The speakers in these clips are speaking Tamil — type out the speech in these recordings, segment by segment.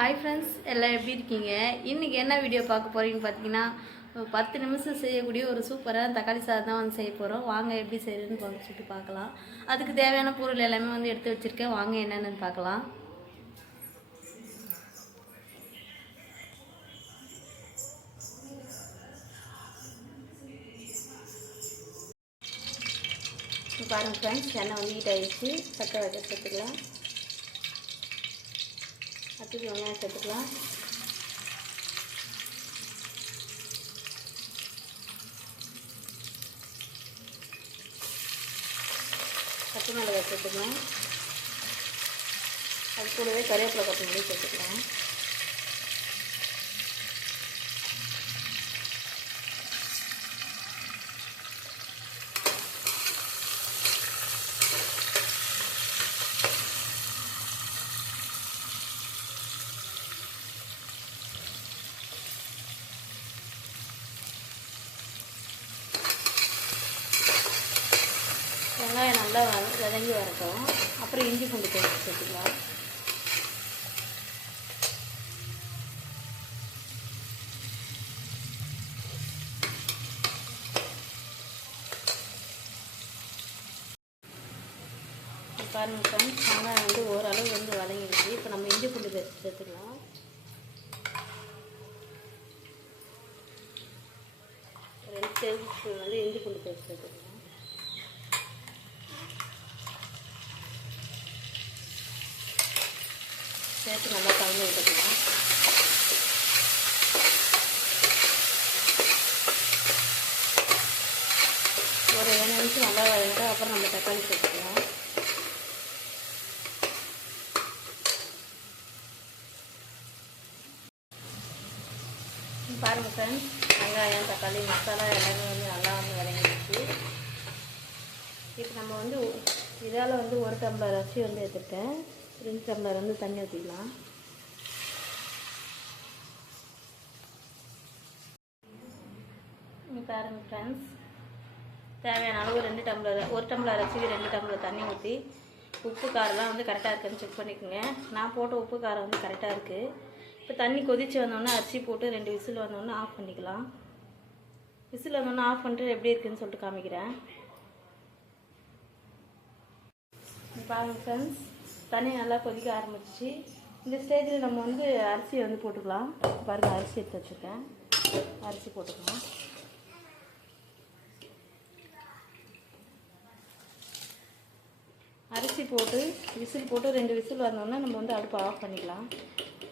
ஹாய் ஃப்ரெண்ட்ஸ் எல்லாம் எப்படி இருக்கீங்க? இன்றைக்கி என்ன வீடியோ பார்க்க போகிறீங்கன்னு பார்த்தீங்கன்னா பத்து நிமிஷம் செய்யக்கூடிய ஒரு சூப்பரான தக்காளி சாதம் தான் வந்து செய்ய போகிறோம் வாங்க எப்படி செய்யுதுன்னு சொல்லிட்டு பார்க்கலாம். அதுக்கு தேவையான பொருள் எல்லாமே வந்து எடுத்து வச்சுருக்கேன். வாங்க என்னென்னு பார்க்கலாம். பாருங்கள் ஃப்ரெண்ட்ஸ் எண்ணெய் வந்து ஹீட் ஆகிடுச்சு பச்சை வச்ச சேர்த்துக்கலாம் அடுத்தது வெங்காயம் சேர்த்துக்கலாம். பச்சை மிளகாய் சேர்த்துக்கலாம். அது கூடவே கருவேப்பிலை கொத்தமல்லி சேர்த்துக்கலாம். வெங்காயம் நல்லா விதங்கி வதங்கி வரட்டும். அப்புறம் இஞ்சி பூண்டு பேஸ்ட் சேர்த்துக்கலாம் பாருங்கள் ஃப்ரெண்ட்ஸ் வெங்காயம் வந்து ஓரளவு வந்து வதங்கிடுச்சு. இப்போ நம்ம இஞ்சி பூண்டு பேஸ்ட் சேர்த்துக்கலாம். ரெண்டு டேபிள் ஸ்பூன் வந்து இஞ்சி பூண்டு பேஸ்ட் சேர்த்துக்கலாம். சேர்த்து நல்லா கலந்து விட்டுக்கலாம். ஒரு ஏழு நிமிஷம் நல்லா வளர்ந்து அப்புறம் நம்ம தக்காளி சேர்த்துக்கலாம். பாருங்கள் ஃப்ரெண்ட்ஸ் வெங்காயம் தக்காளி மசாலா எல்லாமே வந்து நல்லா வந்து வதங்கிடுச்சு. இப்போ நம்ம வந்து இதால் வந்து ஒரு டம்ளர் அரிசி வந்து எடுத்துருக்கேன் ரெண்டு டம்ளர் வந்து தண்ணி ஊற்றிக்கலாம் இங்கே பாருங்கள் ஃப்ரெண்ட்ஸ் தேவையான அளவு ரெண்டு டம்ளர் ஒரு டம்ளர் அரிசிக்கு ரெண்டு டம்ளர் தண்ணி ஊற்றி உப்பு காரம்லாம் வந்து கரெக்டாக இருக்குன்னு செக் பண்ணிக்கோங்க. நான் போட்ட உப்பு காரம் வந்து கரெக்டாக இருக்குது இப்போ தண்ணி கொதித்து வந்தோடனே அரிசி போட்டு ரெண்டு விசில் வந்தோடனே ஆஃப் பண்ணிக்கலாம். விசில் வந்தோடனே ஆஃப் பண்ணிட்டு எப்படி இருக்குன்னு சொல்லிட்டு காமிக்கிறேன். பாருங்க ஃப்ரெண்ட்ஸ் தண்ணி நல்லா கொதிக்க ஆரம்பிச்சிச்சு. இந்த ஸ்டேஜில் நம்ம வந்து அரிசியை வந்து போட்டுக்கலாம். பாருங்கள் அரிசி எடுத்து வச்சுருக்கேன். அரிசி போட்டுக்கலாம். அரிசி போட்டு விசில் போட்டு ரெண்டு விசில் வந்தோடனே நம்ம வந்து அடுப்பை ஆஃப் பண்ணிக்கலாம்.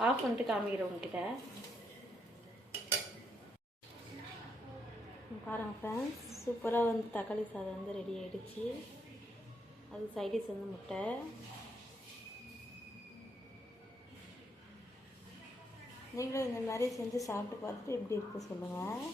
ஆஃப் பண்ணிட்டு காமிக்கிறேன் உங்ககிட்ட. பாருங்க ஃப்ரெண்ட்ஸ் சூப்பராக வந்து தக்காளி சாதம் வந்து ரெடி ஆகிடுச்சு அது சைடிஸ் வந்து முட்டை. நீங்களும் இந்த மாதிரி செஞ்சு சாப்பிட்டு பார்த்துட்டு எப்படி இருக்குது சொல்லுங்கள்